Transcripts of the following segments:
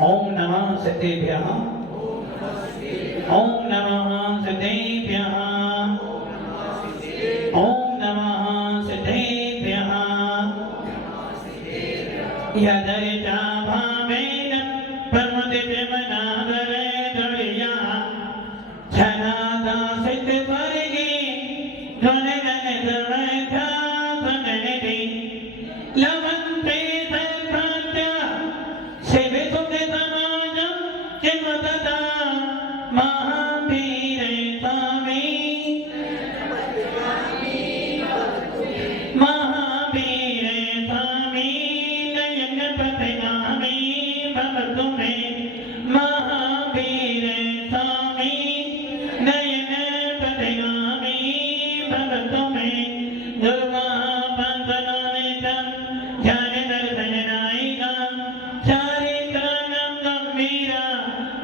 ओम नमः सिद्धेभ्यः ओम नमः सिद्धेभ्यः ओम नमः सिद्धेभ्यः यदर्चा भावेन प्रमदितमनादरे दृढया छनादा सिद्धवर्गे ध्वनिगण सर्वथा ध्वनिधि लवन्ते सर्वत्र सेवितुमिदमानं किमतदा महावीरे स्वामी महावीरे स्वामी नयनपतगामी भवतु मे महावीरे स्वामी नयनपतगामी भवतु मे दुर्वापन्तनानितं ज्ञानदर्शनदायिकां चारित्राणां गम्भीरा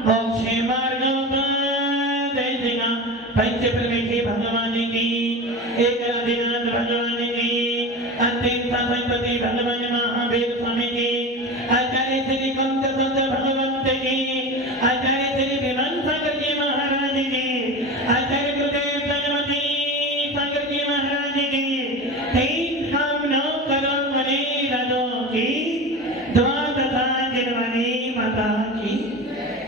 मोक्षे मार्गोपदेशिका पंचप्रमेशी भगवान की एकनाथ भगवान की अंतिम संपत्ति भगवान महावीर स्वामी की आचार्य श्री कुंत सुंदर भगवंत की आचार्य श्री विमल सागर जी महाराज की आचार्य गुरुदेव सरस्वती सागर जी महाराज की तीन हम 9 करोड़ मनी राजों की द्वादशा जिनवानी माता की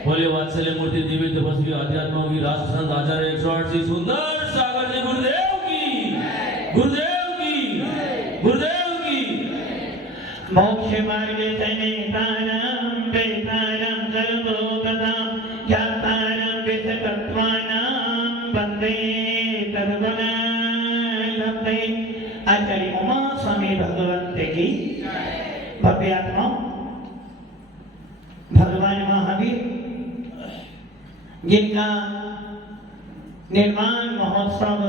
बोले वात्सल्य मूर्ति दिव्य तपस्वी अध्यात्म की राष्ट्र संत आचार्य 108 श्री सुंदर सागर जी गुरुदेव की गुरुदेव की गुरुदेव की मोक्ष मार्ग सनेतानां वेदानां सर्वोपदां ज्ञातानां विशतत्वानां वन्दे तद्गुणलब्धे आचार्य उमा स्वामी भगवंत की भव्य आत्मा भगवान महावीर जिनका निर्माण महोत्सव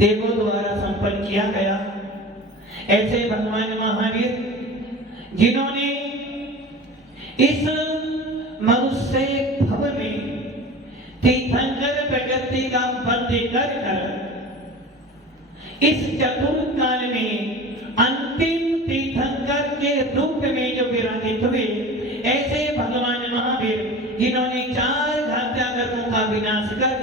देवों द्वारा संपन्न किया गया, ऐसे भगवान महावीर जिन्होंने इस मनुष्य भव में तीर्थंकर प्रकृति का बंद कर इस चतुर्काल में अंतिम तीर्थंकर के रूप में जो विराजित हुए, ऐसे भगवान महावीर जिन्होंने 4 घात्याकर्मों का विनाश कर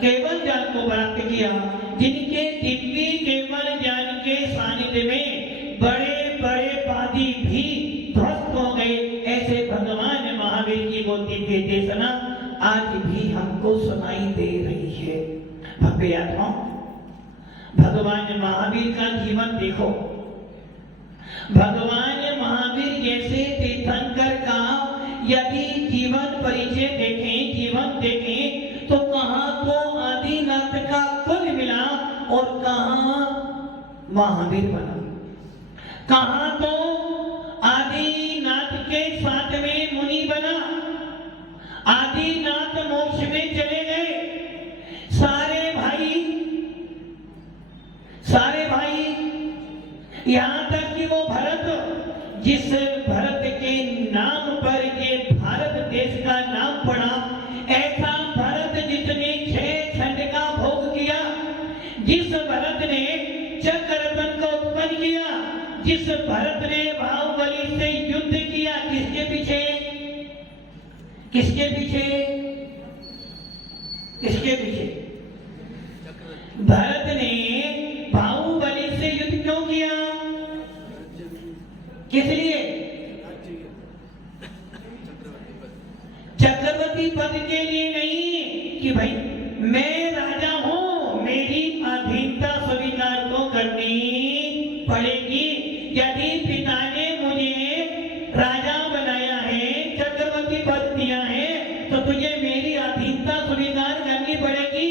केवल ज्ञान को प्राप्त किया, जिनके दिव्य केवल ज्ञान के सानिध्य में बड़े बड़े वादी भी ध्वस्त हो गए, ऐसे भगवान महावीर की वो दिव्य देशना आज भी हमको सुनाई दे रही है। भव्य आत्मा भगवान महावीर का जीवन देखो, भगवान महावीर जैसे तीर्थंकर का यदि जीवन परिचय देखें, जीवन देखें, तो कहाँ तो आदिनाथ का कुल मिला और कहाँ महावीर बना, कहाँ तो आदिनाथ के साथ में मुनि बना, आदिनाथ मोक्ष में चले गए। सारे भाई यहाँ तक कि वो भरत, जिस भरत के नाम पर ये भारत देश का नाम पड़ा, ऐसा भरत जिसने 6 खंड का भोग किया, जिस भरत ने चक्ररत्न को उत्पन्न किया, जिस भरत ने बाहुबली से युद्ध किया, किसके पीछे किसके पीछे किसके पीछे भरत ने बाहुबली से युद्ध क्यों किया? किस लिए? चक्रवर्ती पद के लिए नहीं कि भाई मैं राजा हूं, मेरी अधीनता स्वीकार तो करनी पड़ेगी। यदि पिता ने मुझे राजा बनाया है, चक्रवर्ती पद दिया है, तो तुझे मेरी अधीनता स्वीकार करनी पड़ेगी।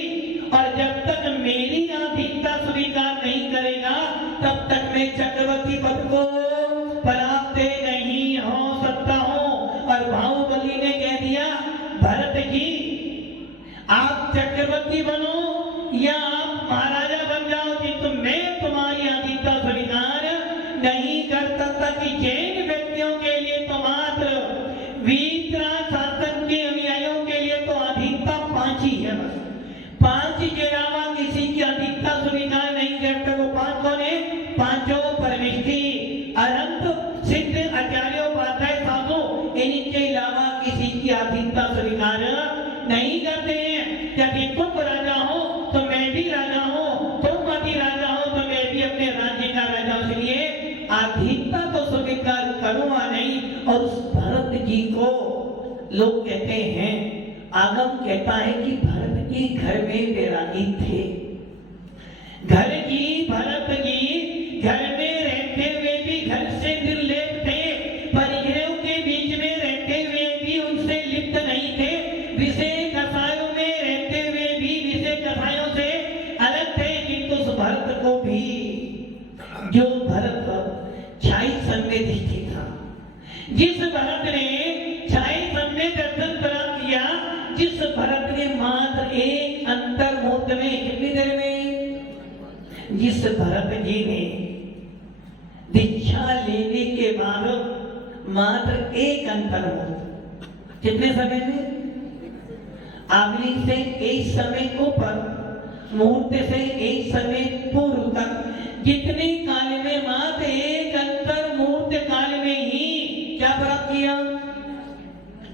और जब तक मेरी अधीनता स्वीकार नहीं करेगा, तब तक मैं चक्रवर्ती पद को प्राप्त नहीं हो सकता हूं। और बाहुबली ने कह दिया, भरत जी आप चक्रवर्ती बनो या आप महाराजा बन जाओ, किंतु मैं तुम्हारी अधीनता स्वीकार नहीं कर सकता। कि जैन व्यक्तियों के लिए तो मात्र वीतरा शासन के अनुयायियों के लिए तो अधीनता 5 ही है, बस 5 के अलावा किसी की अधीनता स्वीकार नहीं करते। वो 5 कौन है? 5 परमिष्ठी, अनंत, सिद्ध, आचार्यों, पात्राय, साधु, इन्हीं नहीं करते हैं। यदि तुम राजा हो तो मैं भी राजा हूँ, तुम यदि राजा हो तो मैं भी अपने राज्य का राजा हूँ। इसलिए अधीनता तो स्वीकार करूँगा नहीं। और उस भरत जी को लोग कहते हैं, आगम कहता है कि भरत जी घर में वैरागी थे। भरत जी घर में रहते हुए भी घर से निर्लेप थे, परिग्रहों के बीच में रहते हुए भी उनसे लिप्त नहीं थे, विषय कसायों में रहते हुए भी विषय कसायों से अलग थे। किंतु उस भरत को भी, जो भरत 26 सन में दृष्टि था, जिस भरत ने 26 सन में दर्शन प्राप्त किया, जिस भरत ने मात्र एक अंतर्मुहूर्त में, कितनी देर में, जिस भरत जी ने दीक्षा लेने के बाद मात्र एक अंतर्मुहूर्त, कितने समय में, आगली से एक समय ऊपर, मुहूर्त से एक समय पूर्व तक, जितने काल में मात्र एक अंतर्मुहूर्त काल में ही क्या प्राप्त किया,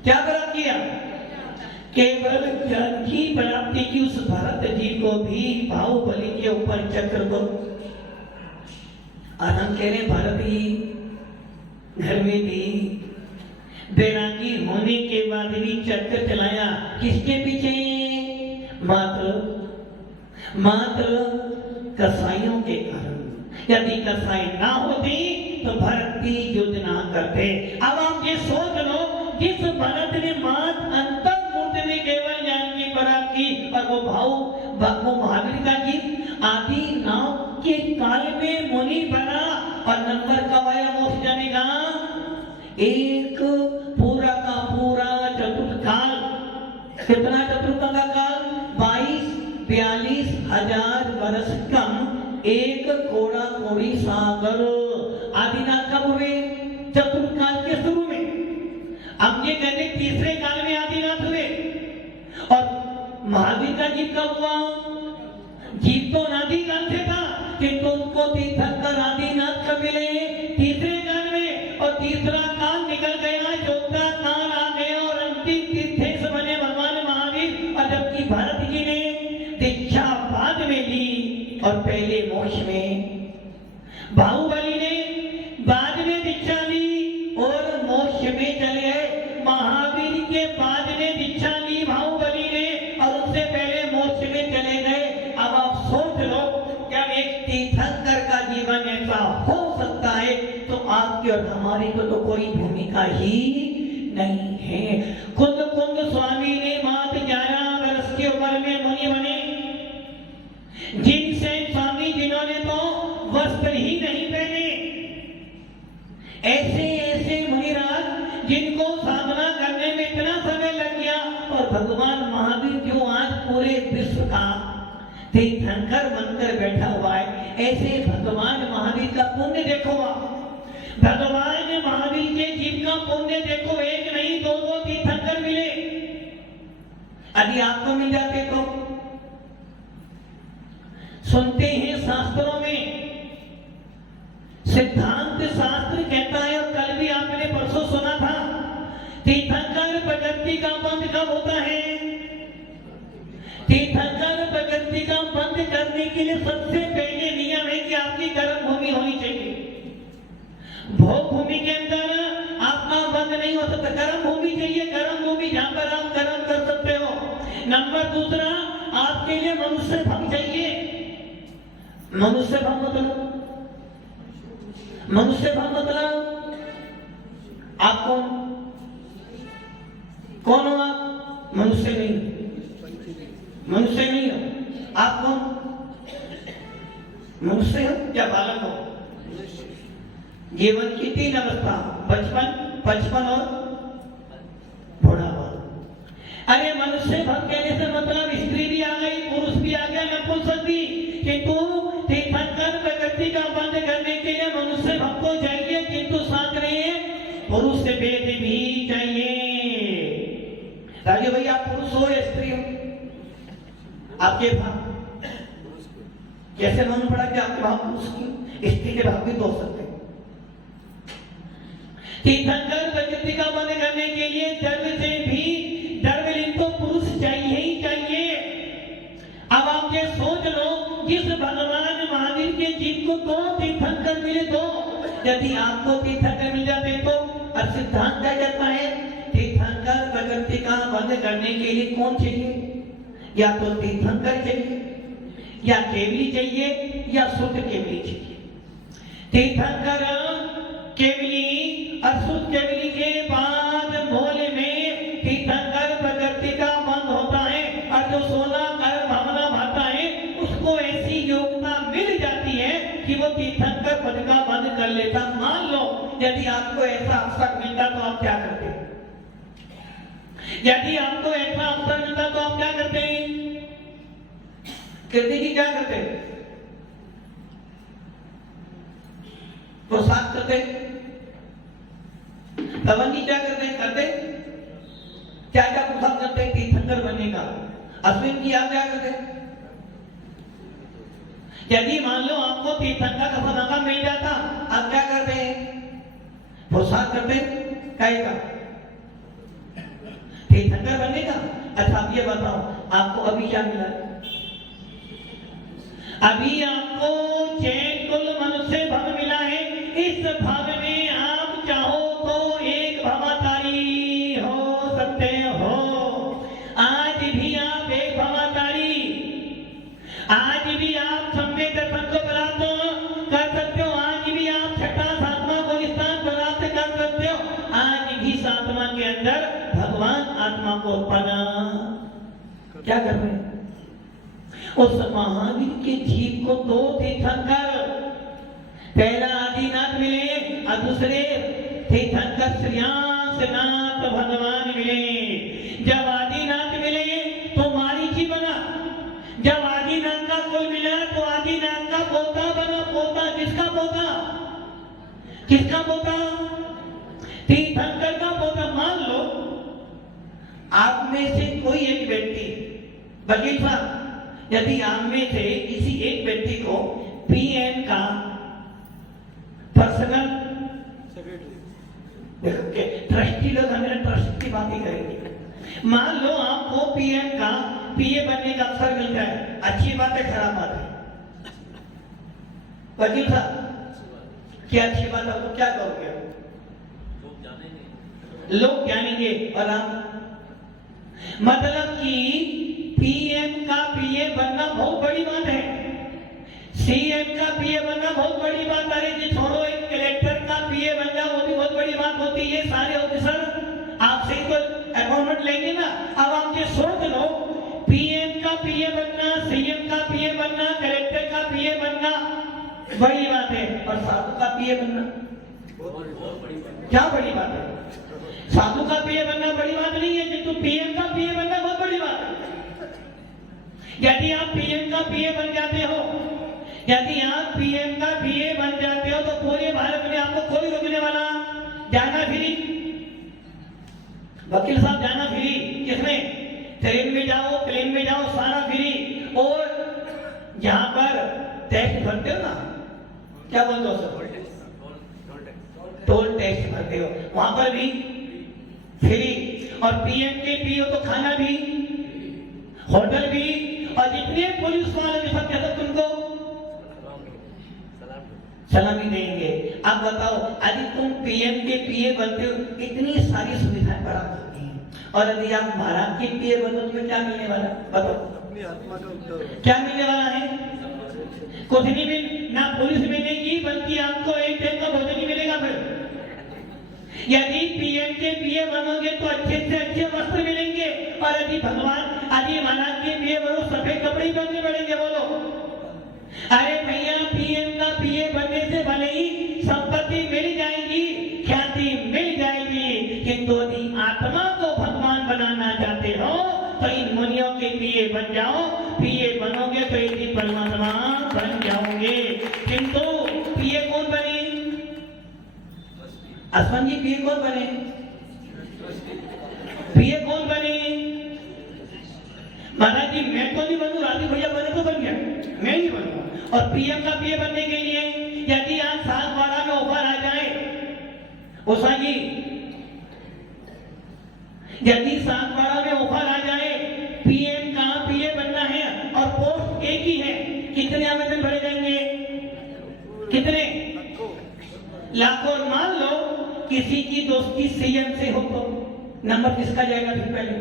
क्या प्राप्त किया, केवल ज्ञान की प्राप्ति की। उस भरत जी को भी बाहुबली के ऊपर चक्र को, और हम कह रहे भरत जी घर में भी बैरागी होने के बाद भी चक्र चलाया, किसके पीछे, मात्र कसाईयों के कारण। यदि कसाई ना होती तो भरत भी युद्ध ना करते। अब आप ये सोच लो, जिस भरत ने मात्र अंतर में केवल ज्ञान की पराग की, और वो महावीर का गीत आदि नाव के काल में मुनि बना, और नंबर कब आया मोक्ष जाने का, एक पूरा का पूरा चतुर्काल, कितना चतुर्काल का काल, 22-42 हजार वर्ष कम, एक कोड़ा कोड़ी सागर। आदिनाथ कब हुए, चतुर्काल के शुरू में। अब ये कहते तीसरे काल में आदिनाथ हुए। और महावीर का जीव कब हुआ, जीव तो नादी काल से था, किंतु उनको तीर्थंकर आदिनाथ कब मिले, तीसरे काल में। और तीसरा काल निकल गया, चौथा काल आ गया, और अंतिम तीर्थेश बने भगवान महावीर। और जबकि भरत जी ने दीक्षा बाद में ली और पहले मोक्ष में, बाहुबली ने बाद में दीक्षा ली और मोक्ष में चले गए। महावीर के बाद में दीक्षा ली बाहुबली ने, और उससे पहले मोक्ष में चले गए। अब आप सोच लो, क्या एक तीर्थंकर का जीवन ऐसा हो सकता है, तो आपकी और हमारी तो कोई भूमिका ही नहीं है। कुंद स्वामी ने मात्र 11 वर्ष की उम्र में मुनि बने, जिनसे स्वामी जिन्होंने तो वस्त्र ही नहीं पहने। ऐसे मुनिराज जिनको साधना करने में इतना समय लग गया। और भगवान महावीर जो आज पूरे विश्व का तीर्थंकर बनकर बैठा हुआ है, ऐसे भगवान महावीर का पुण्य देखो आप, भगवान महावीर के जीव का पुण्य देखो, एक नहीं दो तीर्थंकर मिले। यदि आपको मिल जाते तो, सुनते हैं शास्त्रों में, सिद्धांत शास्त्र कहता है, और कल भी आपने परसों सुना था, तीर्थंकर प्रकृति का बंध कब होता है, तीर्थंकर प्रकृति का बंद करने के लिए सबसे पहले नियम है कि आपकी कर्म भूमि होनी चाहिए। भोग भूमि के अंदर आपका बंद नहीं हो सकता, कर्म भूमि चाहिए, कर्म भूमि जहां पर आप कर्म कर सकते हो। नंबर दूसरा, आपके लिए मनुष्य भक्त चाहिए। मनुष्य भक्त मतलब, मनुष्य भक्त मतलब आप कौन हो आप, मनुष्य नहीं, मनुष्य नहीं हो आप, कौन मनुष्य हो क्या बालक हो। जीवन की 3 अवस्था, बचपन, 55 और बुढ़ापा। अरे मनुष्य भक्त कहने से मतलब स्त्री भी आ गई, पुरुष भी आ गया, नपुंसक भी। किंतु तीर्थंकर प्रकृति का बंद करने के लिए मनुष्य भक्त को चाहिए, किंतु साथ में पुरुष वेद भी चाहिए। राजू भाई, आप पुरुष हो या स्त्री हो, आपके भाव कैसे मालूम पड़ा कि आपके भाव पुरुष की, स्त्री के भाव भी तो हो सकते हैं। तीर्थंकर प्रकृति का बंद करने के लिए द्रव्य से भी, द्रव्यलिंग तो पुरुष चाहिए ही चाहिए। अब आप ये सोच लो, जिस भगवान महावीर के जीव को दो तीर्थंकर मिले, दो, यदि आपको तीर्थंकर मिल जाते तो और सिद्धांत क्या कहता है, तीर्थंकर प्रकृति का वध करने के लिए कौन चाहिए? या तो तीर्थंकर चाहिए, या केवली चाहिए, या शुद्ध केवली चाहिए। तीर्थंकर केवली और शुद्ध केवली के बाद मोल में तीर्थंकर प्रकृति का बंद होता है, और जो 16 कर भावना भाता है उसको ऐसी योग्यता मिल जाती है कि वो तीर्थंकर पद का बंद कर लेता। मान लो यदि आपको ऐसा अवसर मिलता तो आप क्या करते? यदि आपको ऐसा अवसर मिलता तो आप क्या करते? कीर्ति जी क्या करते? प्रोत्साहन करते? पवन जी क्या करते? क्या क्या प्रोत्साहन करते तीर्थंकर बनने का? अश्विन जी आप क्या करते? यदि मान लो आपको तीर्थंकर का मौका मिल जाता, आप क्या करते हैं? प्रोत्साहन करते काय का? तीर्थंकर बनने का। अच्छा आप ये बताओ, आपको अभी क्या मिला? अभी आपको चैन कुल मनुष्य भव मिला है। इस भव में आप चाहो तो एक भवतारी हो सकते हो। आज भी आप एक भवतारी, आज भी आप सम्यक दर्शन को प्राप्त कर सकते हो, आज भी आप छठा सातवां को स्थान प्राप्त कर सकते हो, आज भी सातवां के अंदर भगवान आत्मा को उत्पन्न क्या कर रहे हैं? उस महावीर के जीव को दो तीर्थंकर, पहला आदिनाथ मिले और दूसरे तीर्थंकर श्रेयांसनाथ भगवान मिले। जब आदिनाथ मिले तो मारीची बना, जब आदिनाथ का कुल मिला तो आदिनाथ का पोता बना। पोता किसका पोता? किसका पोता? तीर्थंकर का पोता। मान लो आप में से कोई एक व्यक्ति, वकील साहब, यदि आप में से किसी एक व्यक्ति को पीएम का पर्सनल ट्रस्टी, लोग हमें ट्रस्ट की बातें करेंगे। मान लो आपको पीएम का पीए बनने का अवसर मिल जाए, अच्छी बात है खराब बात है? वकील साहब क्या अच्छी बात है तो क्या करोगे? लोग जानेंगे। और आप मतलब कि पीएम का पीए बनना बहुत बड़ी बात है, सीएम का पीए बनना बहुत बड़ी बात। अरे जी छोड़ो, एक कलेक्टर का पीए बन जाओ वो भी बहुत बड़ी बात होती है। सारे ऑफिसर आपसे ही तो अपॉइंटमेंट लेंगे ना। अब आप ये सोच लो, पीएम का पीए बनना, सीएम का पीए बनना, कलेक्टर का पीए बनना बड़ी बात है, और साधु का पीए बनना क्या बड़ी बात है? साधु का पीए बनना बड़ी बात नहीं है, किंतु पीएम का पीए बनना बहुत बड़ी बात है। यदि आप पीएम का पीए बन जाते हो, यदि आप पीएम का पीए बन जाते हो तो पूरे भारत में आपको कोई रोकने वाला? जाना फ्री, वकील साहब जाना फ्री। किसमें? ट्रेन में जाओ, प्लेन में जाओ, सारा फ्री। और जहां पर टैक्स भरते हो ना, क्या बोलते हो सर? टोल टैक्स भरते हो, वहां पर भी फ्री। और पीएम के पीओ तो खाना भी, होटल भी, और जितने पुलिस वाले सब कहते तुमको सलामी देंगे। अब बताओ, यदि तुम पीएम के पीए बनते हो, इतनी सारी सुविधाएं प्राप्त होती हैं, और यदि आप महाराज के पीए बनो तो क्या मिलने वाला? बताओ क्या मिलने वाला है? कुछ नहीं मिल, ना पुलिस मिलेगी, बल्कि आपको एक टाइम का भोजन ही मिलेगा। फिर यदि पीएम के पीए बनोगे तो अच्छे से अच्छे वस्त्र मिलेंगे, और यदि भगवान यदि महाराज के पीए बनो, सफेद कपड़े पहनने पड़ेंगे। बोलो अरे भैया, पीएम का पीए बनने से भले ही संपत्ति मिल जाएगी, ख्याति मिल जाएगी, किंतु यदि आत्मा को भगवान बनाना चाहते हो तो इन मुनियों के पीए बन जाओ। पीए बनोगे तो एक दिन परमात्मा बन जाओगे। किंतु पीए कौन बने? अश्वन जी पीए कौन बने? पीए कौन बने? महाराज जी मैं तो नहीं बनू, राजू भैया बने तो बन गया, मैं नहीं बनूंगा। और पीएम का पीए बनने के लिए यदि आज 7-12 में ऑफर आ जाए, उषा जी यदि 7-12 में ऑफर आ जाए लाखों, और मान लो किसी की दोस्ती सीएम से हो तो नंबर किसका जाएगा फिर पहले?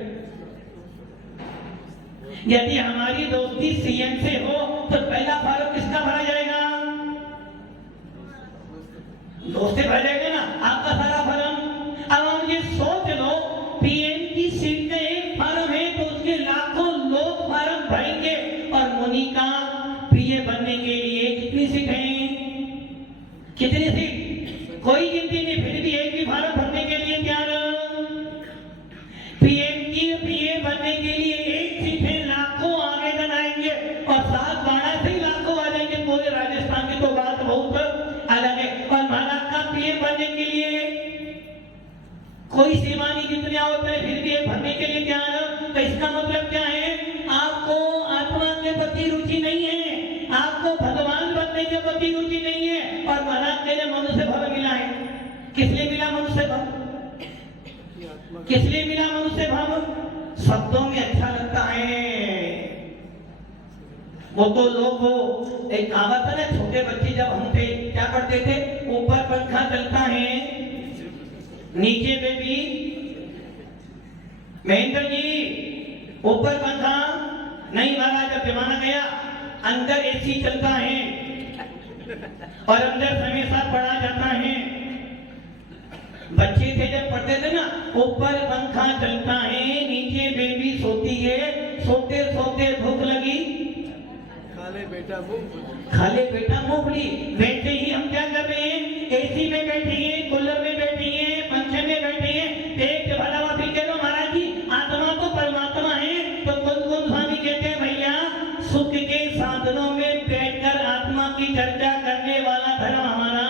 यदि हमारी दोस्ती सीएम से हो तो पहला फॉर्म किसका भरा जाएगा? दोस्त से भरा जाएगा ना आपका सारा फॉर्म। अब हम ये सोच लो, पीएम की सीट का एक फॉर्म है तो उसके लाखों लोग फॉर्म भरेंगे, और मोनिका पीए बनने के लिए कितनी सीट है? कितनी सीट? कोई गिनती नहीं, फिर भी एक भी फॉर्म भरने के लिए तैयार। पीएम की पीए बनने के लिए एक सीट है, लाखों आवेदन आएंगे, और 7-12 से ही लाखों आ जाएंगे पूरे राजस्थान की, तो बात बहुत अलग है। और महाराज का पीएम बनने के लिए कोई सीमा नहीं, कितने होते हैं फिर भी भरने के लिए तैयार। तो इसका मतलब क्या है? आपको आत्मा के प्रति रुचि नहीं है, आपको भगवान बनने के प्रति रुचि नहीं है। और महाराज ने मनुष्य भव मिला है, किस लिए मिला मनुष्य भव? किस लिए मिला मनुष्य भव? शब्दों में अच्छा लगता है। वो तो लोग, वो एक कहावत है ना, छोटे बच्चे जब हम थे क्या करते थे? ऊपर पंखा चलता है, नीचे बेबी। महेंद्र जी ऊपर पंखा नहीं महाराज, जब जमाना गया अंदर एसी चलता है और अंदर हमेशा पढ़ा जाता है। बच्चे थे जब पढ़ते थे ना, ऊपर पंखा चलता है, नीचे बेबी सोती है, सोते सोते भूख लगी, खाले बेटा मूंगफली। बैठे ही हम क्या कर रहे हैं? एसी में बैठे हैं, कूलर में बैठे हैं, पंखे में बैठे हैं। पेट भरा हुआ फिर कह लो महाराज जी आत्मा तो परमात्मा है। तो कुछ स्वामी कहते हैं भैया, सुख के साधनों में बैठकर आत्मा की चर्चा करने वाला धर्म हमारा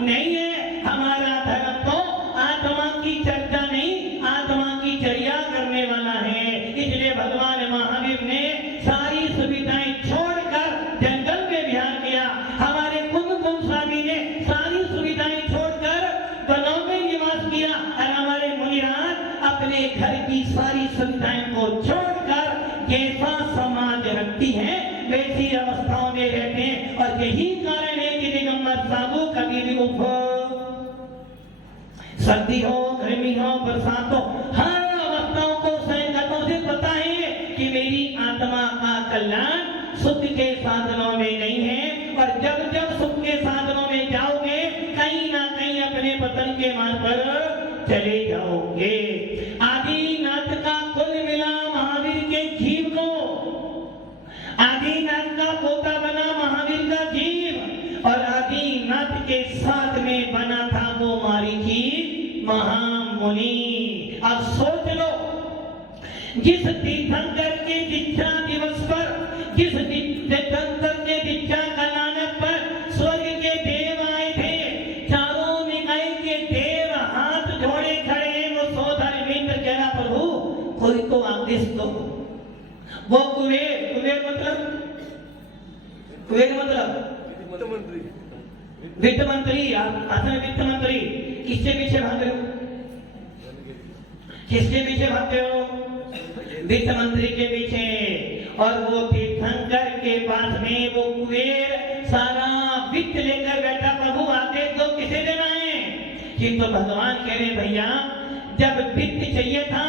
नहीं है। हमारा धर्म तो आत्मा की चर्चा नहीं, आत्मा की चर्या करने वाला है। इसलिए भगवान महावीर ने सारी सुविधाएं छोड़कर जंगल में विहार किया। हमारे कुंभ स्वामी ने सारी सुविधाएं छोड़कर वनों में निवास किया, और हमारे मुनिराज अपने घर की सारी सुविधाएं को छोड़कर जैसा समाज रखती है वैसी अवस्थाओं में रहते हैं। और यही कारण है कि दिगंबर साधु कभी भी उठो, सर्दी हो, गर्मी हो, बरसात हो, हर अवस्थाओं को संगतों से पता है कि मेरी आत्मा का कल्याण सुख के साधनों में नहीं है। और जब जब सुख के साधनों में जाओगे कहीं ना कहीं अपने पतन के मार्ग पर चले जाओगे। आदिनाथ का कुल मिला महावीर के जीव को, आदिनाथ का पोता बना महावीर का जीव, और आदिनाथ के साथ में बना था वो मारीची महामुनि। अब सोच लो, जिस तीर्थंकर के दीक्षा दिवस पर, जिस तीर्थंकर के दीक्षा कलानक पर स्वर्ग के देव आए थे, चारों निकाय के देव हाथ जोड़े खड़े हैं। वो सौधर मित्र कह रहा प्रभु कोई तो आदेश दो। वो कुबेर, कुबेर मतलब वित्त मंत्री, आप वित्त मंत्री किसके पीछे भाग रहे हो? किसके पीछे भागते हो? वित्त मंत्री के पीछे। और वो तीर्थंकर के पास में वो कुबेर सारा वित्त लेकर बैठा, प्रभु आदेश दो किसे देना है? कि तो भगवान कह रहे भैया, जब वित्त चाहिए था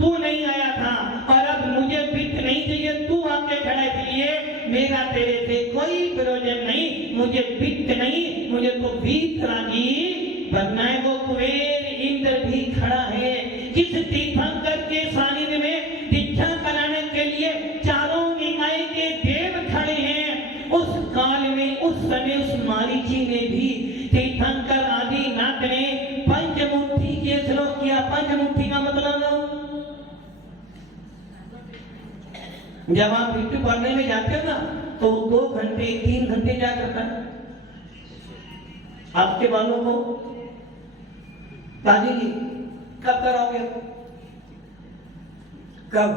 तू नहीं आया था, और अब मुझे वित्त नहीं चाहिए, तू आके खड़ा, इसलिए मेरा तेरे से कोई प्रयोजन नहीं। मुझे वित्त नहीं, मुझे तो वीतरागी बनना है। वो कुबेर इंद्र भी खड़ा है, जिस तीर्थंकर के सानिध्य में दीक्षा कराने के लिए चारों निकाय के देव खड़े हैं। उस काल में, उस समय, उस मारीची ने भी तीर्थंकर आदिनाथ ने पंचमुट्ठी के श्लोक किया। पंचमुट्ठी का मतलब, जब आप मृत्यु पढ़ने में जाते हो ना तो 2 घंटे 3 घंटे क्या करता है आपके बालों को? दादी जी कब कराओगे? कब?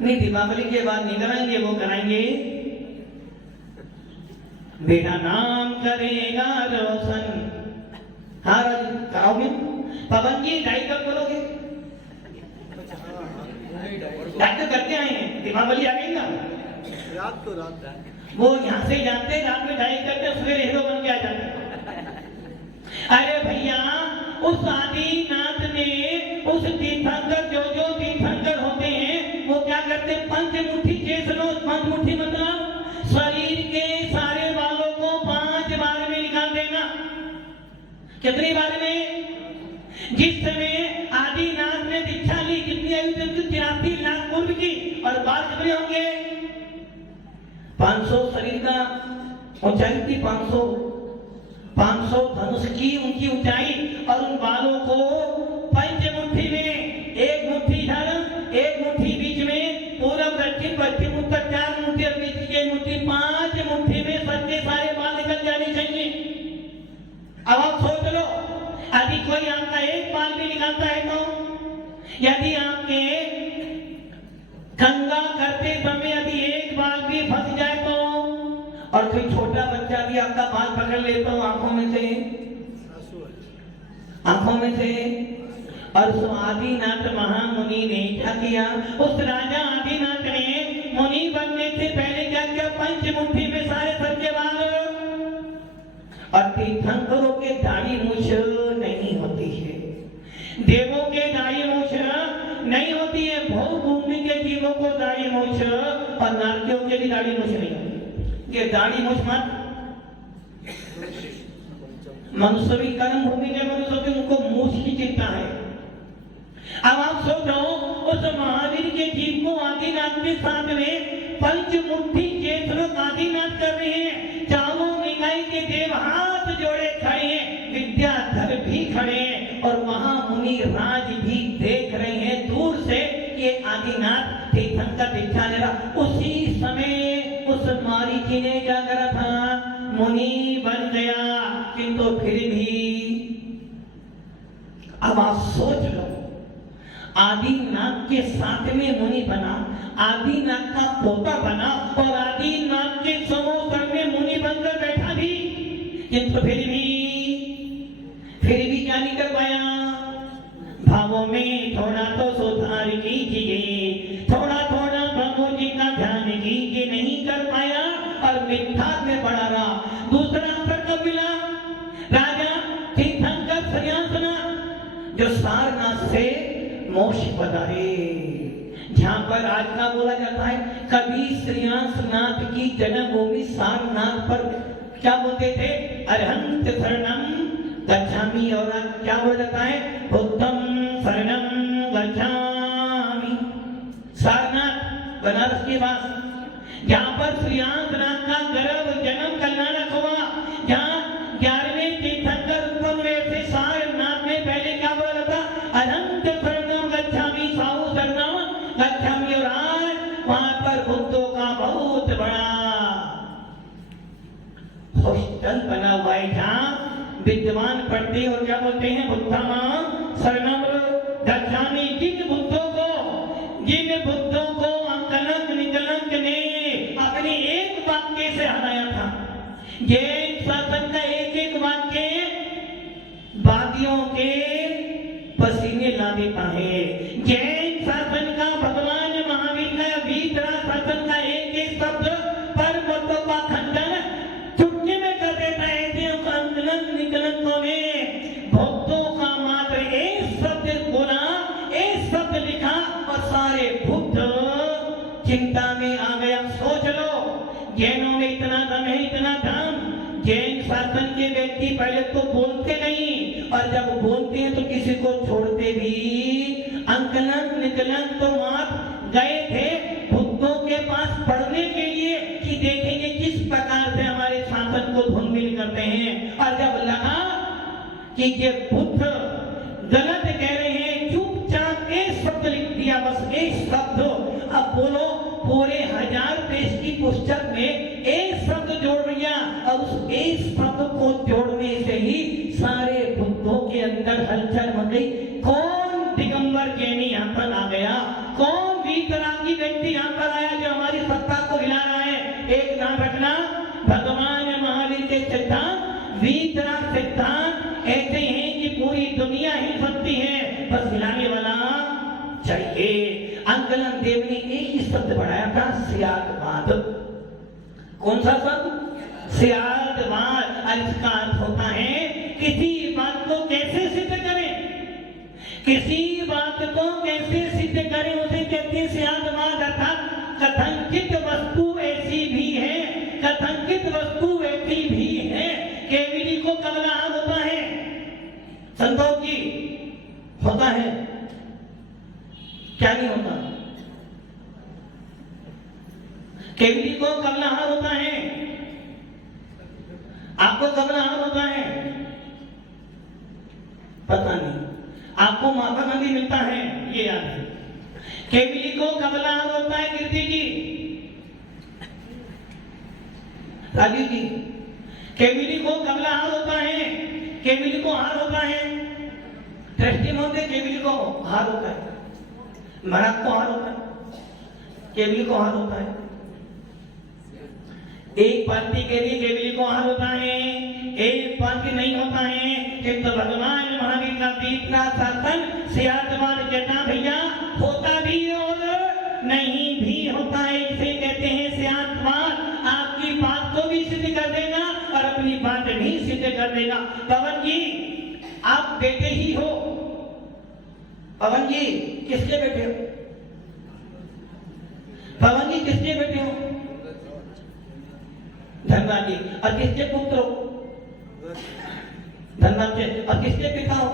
नहीं, दीपावली के बाद नहीं कराएंगे, वो कराएंगे बेटा नाम करेगा रोशन। हाँ कराओगे? पवन जी डाई कब करोगे? डाई करते आए हैं, दीपावली आ गई ना, रात। वो यहाँ से जाते रात में डाई करते, सवेरे हीरो बन के आ जाते। अरे भैया, उस आदिनाथ ने उस तीर्थंकर जो तीर्थंकर होते हैं वो क्या करते हैं? पंचमुट्ठी चेस लो। पंचमुट्ठी मतलब शरीर के सारे बालों को 5 बार में निकाल देना। कितनी बार में? जिस समय आदिनाथ ने दीक्षा ली, कितनी आयु थी? 83 लाख पूर्व की। और बाल कितने होंगे? 500 शरीर का ऊंचाई थी, 500 धनुष की उनकी ऊंचाई। और उन बालों को पंचमुट्ठी में, एक मुट्ठी इधर, एक मुट्ठी बीच में, पूरब दक्षिण पश्चिम उत्तर 4 मुट्ठी और बीच की एक मुट्ठी, 5 मुट्ठी में सबके सारे बाल निकल जाने चाहिए। अब आप सोच लो, यदि कोई आपका एक बाल भी निकालता है तो, यदि आपके गंगा करते समय यदि एक बाल भी फंस जाए तो, और कोई छोटा बच्चा भी आपका बाल पकड़ ले तो आंखों में से और उस आदिनाथ महामुनि ने क्या किया? उस राजा आदिनाथ ने मुनि बनने से पहले क्या किया? पंचमुट्ठी में सारे सर के बाल। और तीर्थंकरों के दाढ़ी मूछ नहीं होती है, देवों के दाढ़ी मूछ नहीं होती है, भोग भूमि के जीवों को दाढ़ी मूछ, और नारकियों के भी दाढ़ी मूछ नहीं होती। ये दाढ़ी मूछ मत, मनुष्य भी कर्म भूमि के मनुष्य भी, उनको मूछ की चिंता है। अब आप सोचो, उस महावीर के जीव को आदिनाथ के साथ में पंचमुट्ठी चेतन आदिनाथ कर रहे हैं। चारों निकाय के देव हाथ जोड़े खड़े हैं, विद्याधर भी खड़े हैं, और महामुनि राज भी देख रहे हैं दूर से ये आदिनाथ तीर्थंकर दीक्षा ले रहा। उसी समय उस मारीची ने क्या करा था? मुनि बन गया। किंतु फिर भी अब आप सोच लो, आदिनाथ के साथ में मुनि बना, आदिनाथ का पोता बना, और आदिनाथ के समोसर में मुनि बनकर बैठा भी, किंतु फिर भी क्या नहीं कर पाया? भावों में थोड़ा तो सुधार कीजिए, थोड़ा प्रभु जी का ध्यान कीजिए, नहीं कर पाया और मिथ्या में पड़ा रहा। दूसरा अवसर कब मिला? राजा तीर्थंकर सन्यासनाथ जो सारनाथ से मोक्ष पधारे, जहां पर आज का बोला जाता है, कभी श्रीनाथ की जन्मभूमि सारनाथ पर क्या बोलते थे? अरहंत शरणम गच्छामि। और क्या बोला जाता है? बुद्धम शरणम गच्छामि। सारनाथ बनारस के पास, जहां पर श्रीनाथ का गर्भ जन्म कल्याणक हुआ, जहां 11वें तीर्थंकर उत्पन्न हुए थे। सारनाथ में पहले क्या बोला जाता? अनंत शरणम गच्छामि, साहु शरणम गच्छामि। और आज वहां पर बुद्धों का बहुत बड़ा हॉस्टल बना हुआ है, जहां विद्वान पढ़ते और क्या बोलते हैं? बुद्धम शरणम गच्छामि। जिन बुद्धों को कलंक निकलंक ने अपने एक वाक्य से हराया था। जैन शासन का एक वाक्य वादियों के पसीने ला देता है। जैन शासन का, भगवान महावीर का, वीतरा शासन का एक शब्द पर्वतों का खंडन चुटकी में कर देता है। निकलंकों ने भक्तों का मात्र एक शब्द बोला, एक शब्द लिखा, और सारे बुद्ध चिंता में आ गया। सोच लो, जैनों में इतना दम है, इतना दम। जैन शासन के व्यक्ति पहले तो बोलते नहीं, और जब बोलते हैं तो किसी को छोड़ते भी। अंकलन निकलन तो मात गए थे बुद्धों के पास पढ़ने के लिए कि देखेंगे किस प्रकार से हमारे शासन को धूमिल करते हैं। और जब लगा कि ये बुद्ध गलत कह रहे हैं, चुपचाप एक शब्द लिख दिया, बस एक शब्द। अब बोलो, पूरे 1000 पेज की पुस्तक में एक शब्द जोड़ दिया, और उस एक शब्द को जोड़ने से ही सारे बुद्धों के अंदर हलचल मच गई। कौन दिगंबर ज्ञानी यहाँ पर आ गया? कौन वीतरागी व्यक्ति यहाँ पर आया जो हमारी सत्ता को हिला रहा है? एक ध्यान रखना, भगवान महावीर के सिद्धांत, वीतराग सिद्धांत ऐसे हैं कि पूरी दुनिया ही सकती है, बस हिलाने वाला चाहिए। अंकलन देव ने एक ही शब्द बढ़ाया था, स्यादवाद। कौन सा शब्द? स्यादवाद। इसका अर्थ होता है किसी बात को कैसे सिद्ध करें, किसी बात को कैसे सिद्ध करें, उसे कहते हैं सियादवाद। अर्थात कथंकित वस्तु ऐसी भी है, कथंकित वस्तु ऐसी भी है। केवली को कमलाहार होता है, संतोष जी होता है, क्या नहीं होता? केवली को कमलाहार होता है, आपको कमलाहार होता है, पता नहीं। आपको महात्मा गांधी मिलता है, ये याद है। केवली को कमलाहार होता है, कीर्ति जी, राजीव जी। केवली को कमलाहार होता है, केवली को हार होता है। ट्रस्टी महोदय, केवली को हार होता है, महाराज को हार होता है, केवली को हार होता है। एक पंक्ति के लिए केवली को हार होता है, एक पंक्ति नहीं होता है। किंतु भगवान महावीर का तीसरा शासन सियादवाद कहता भैया होता भी और नहीं भी होता है। इसे कहते हैं सियादवाद। आपकी बात को भी सिद्ध कर देगा और अपनी बात भी सिद्ध कर देगा। पवन जी, आप बेटे ही हो। पवन जी किसके बेटे हो? पवन जी किसके बेटे हो? धनराज जी। और किसके पुत्र हो? धनराज जी। और किसके पिता हो?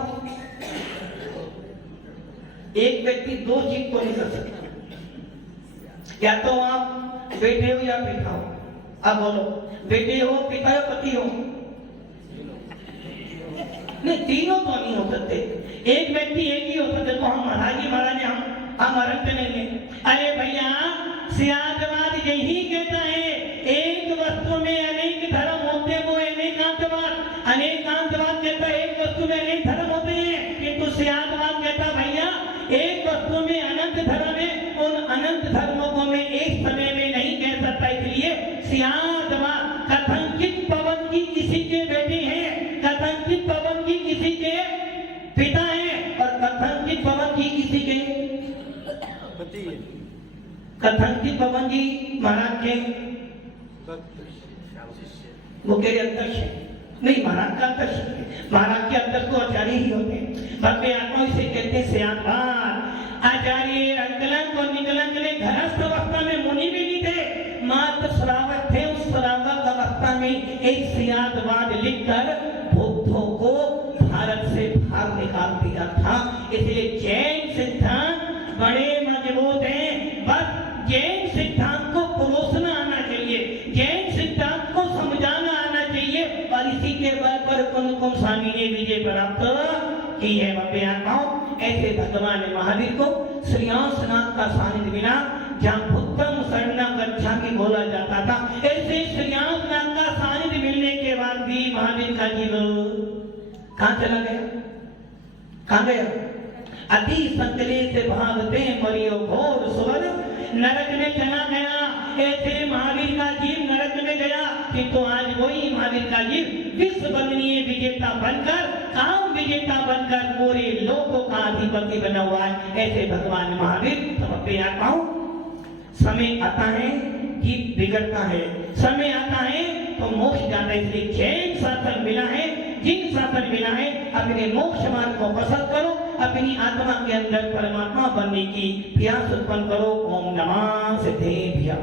एक व्यक्ति दो चीज को नहीं कर सकता, या तो आप बेटे हो या पिता हो। अब बोलो, बेटे हो, पिता हो, पति हो? नहीं, तीनों तो नहीं हो सकते। एक व्यक्ति एक ही हो सकते। तो हम महाराज जी, महाराज हम अरंत नहीं है। अरे भैया, सियादवाद यही कहता है एक वस्तु में अनेक धर्म होते, वो अनेकांतवाद। अनेकांतवाद कहता है एक वस्तु में अनेक धर्म होते हैं, किंतु सियादवाद कहता भैया एक वस्तु में अनंत धर्म है, उन अनंत धर्मों को मैं एक समय में नहीं कह सकता। इसलिए सियादवाद। कथंकित पवन जी किसी के बेटे हैं, कथंकित पवन जी किसी के पिता हैं, और कथंकित पवन जी किसी के पति हैं। कथंकित पवन जी महाराज के वो कह रहे अंतर्ष नहीं, महाराज का अंतर्ष है। महाराज के अंतर को आचार्य ही होते हैं। भव्य आत्मा इसे कहते हैं सियादवाद। आचार्य अंकलंक और निकलंक ने घरस्थ अवस्था में मुनि भी नहीं थे, मात्र श्रावक थे। उस श्रावक अवस्था में एक सियादवाद लिखकर बुद्धों को भारत से बाहर निकाल दिया था। इसलिए जैन सिद्धांत बड़े मजबूत हैं। बस जैन सिद्धांत को परोसना आना चाहिए, जैन सिद्धांत को समझाना आना चाहिए, और इसी के बल पर कुमकुम स्वामी ने विजय प्राप्त की है। भव्य आत्माओं, ऐसे भगवान महावीर को श्रेयांसनाथ का सानिध्य मिला, जहाँ बुद्धम शरणं गच्छामि बोला जाता था। ऐसे श्रेयांसनाथ का सानिध्य मिलने के बाद भी महावीर का जीवन कहाँ चला गया? कहाँ गया? अति संकले से भागते मरियो घोर स्वर, नरक में चला गया। ऐसे महावीर का जीव नरक में गया, किंतु आज वही महावीर का जीव विश्व वंदनीय विजेता बनकर, काम विजेता बनकर पूरे लोकों का अधिपति बना हुआ है। ऐसे भगवान महावीर अपने आत्माओं, समय आता है जीव बिगड़ता है, समय आता है तो मोक्ष जाता है। इसलिए जैन शासन मिला है, जिन शासन मिला है, अपने मोक्ष मार्ग को पसंद करो, अपनी आत्मा के अंदर परमात्मा बनने की प्यास उत्पन्न करो। ओम नमः सिद्धेभ्यः।